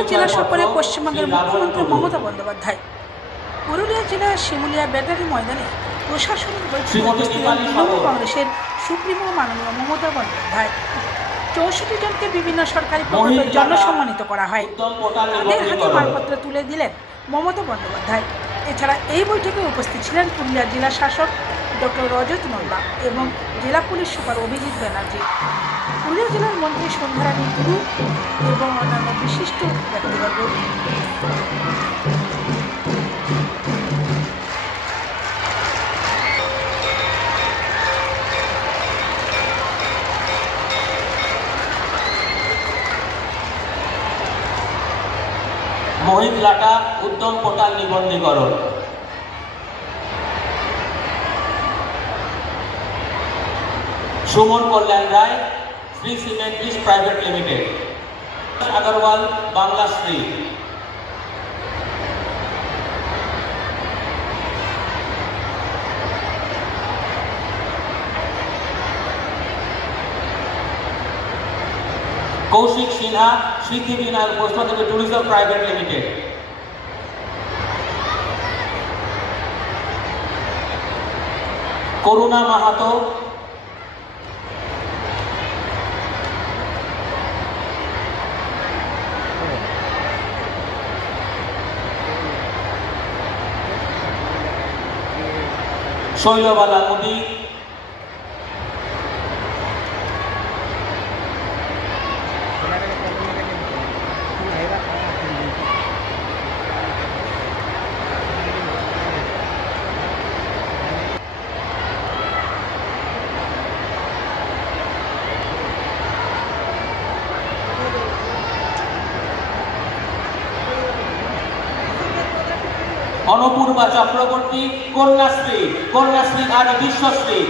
পুরুলিয়া জেলা সফরে পশ্চিমবঙ্গের মুখ্যমন্ত্রী মমতা বন্দ্যোপাধ্যায়। পুরুলিয়া জেলার শিমুলিয়া ব্যাটারি ময়দানে প্রশাসনিক বৈঠকে উপস্থিত তৃণমূল কংগ্রেসের সুপ্রিমো মাননীয় মমতা বন্দ্যোপাধ্যায়। 64 জনকে বিভিন্ন সরকারি প্রকল্পের জন্য সম্মানিত করা হয়। তাদের হাতে মানপত্র তুলে দিলেন মমতা বন্দ্যোপাধ্যায়। এছাড়া এই বৈঠকে উপস্থিত ছিলেন পুরুলিয়া জেলা শাসক ডক্টর রজত মোল্লা এবং জেলা পুলিশ সুপার অভিজিৎ ব্যানার্জি, পুরুলিয়া জেলার মন্ত্রী সন্ধ্যারানী গুরু এবং অন্যান্য বিশিষ্ট ব্যক্তিবর্গ। মহিলাটা উদ্যম পোর্টাল নিবন্ধীকরণ। Suman Kalyan Ray, Shree cement east private limited. Agarwal, Banglashree. Koushik Sinha, Siddhivinayak Vaishnodevi tourism private limited. Karuna Mahato, Shailabala Mudi, Anupurba Chakraborty, Kanyashree, Kanyashree আর বিশ্বশ্রী।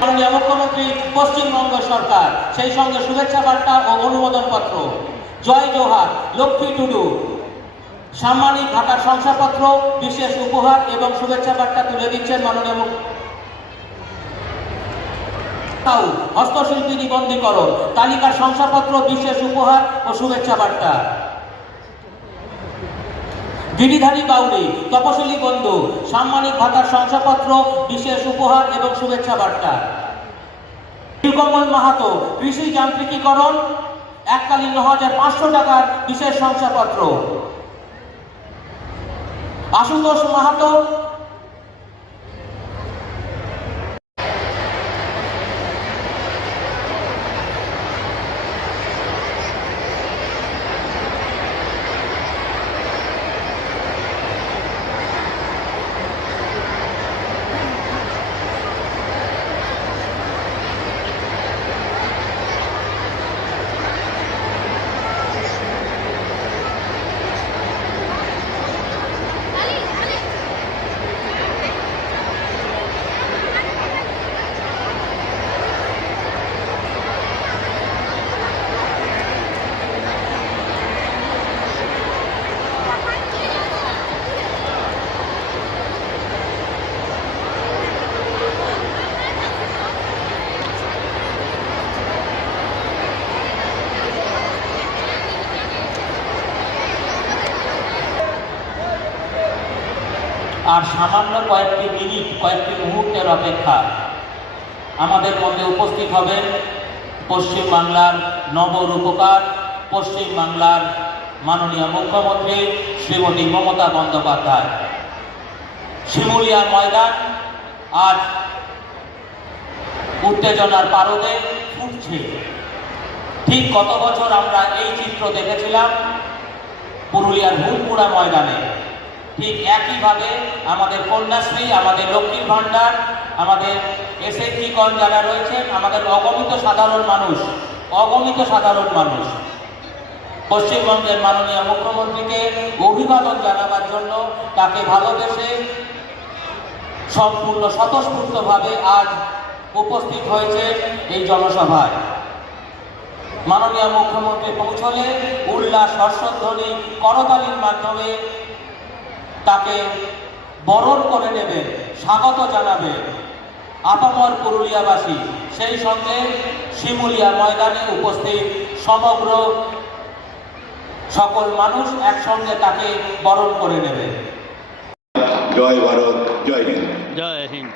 মাননীয় মুখ্যমন্ত্রী পশ্চিমবঙ্গ সরকার, সেই সঙ্গে শুভেচ্ছা বার্তা ও অনুমোদন পত্র। জয় জোহার, লক্ষ্মী টুডু, সাম্মানিক ঢাকার শংসাপত্র, বিশেষ উপহার এবং শুভেচ্ছা বার্তা তুলে দিচ্ছেন মাননীয় হস্তশিল্পী নিবন্ধীকরণ, তালিকার শংসাপত্র, বিশেষ উপহার ও শুভেচ্ছা বার্তা। গিরিধারী বাউরি, তপশিলি বন্ধু, সাম্মানিক ভাতার শংসাপত্র, বিশেষ উপহার এবং শুভেচ্ছা বার্তা। নীলকমল মাহাতো, কৃষি যান্ত্রিকীকরণ, এককালীন ৯৫০০ টাকার বিশেষ শংসাপত্র। আশুতোষ মাহাতো, আর সামান্য কয়েকটি মিনিট, কয়েকটি মুহূর্তের অপেক্ষা। আমাদের মধ্যে উপস্থিত হবেন পশ্চিমবাংলার নবরূপকার, পশ্চিমবাংলার মাননীয় মুখ্যমন্ত্রী শ্রীমতী মমতা বন্দ্যোপাধ্যায়। শিমুলিয়া ময়দান আজ উত্তেজনার পারদে ফুটছে। ঠিক গত বছর আমরা এই চিত্র দেখেছিলাম পুরুলিয়ার হুলপুরা ময়দানে। ঠিক একইভাবে আমাদের কন্যাশ্রী, আমাদের লক্ষ্মীর ভাণ্ডার, আমাদের এসএইচজিগণ যারা রয়েছেন, আমাদের অগণিত সাধারণ মানুষ পশ্চিমবঙ্গের মাননীয় মুখ্যমন্ত্রীকে অভিবাদন জানাবার জন্য, তাকে ভালোবেসে সম্পূর্ণ স্বতঃস্ফূর্তভাবে আজ উপস্থিত হয়েছে এই জনসভায়। মাননীয় মুখ্যমন্ত্রী পৌঁছলে উল্লাস, হর্ষধ্বনি, করতালির মাধ্যমে তাকে বরণ করে নেবে, স্বাগত জানাবে আপামর পুরুলিয়াবাসী, সেই সঙ্গে শিমুলিয়া ময়দানে উপস্থিত সমগ্র সকল মানুষ একসঙ্গে তাকে বরণ করে নেবে। জয় ভারত, জয় হিন্দ। জয় হিন্দ।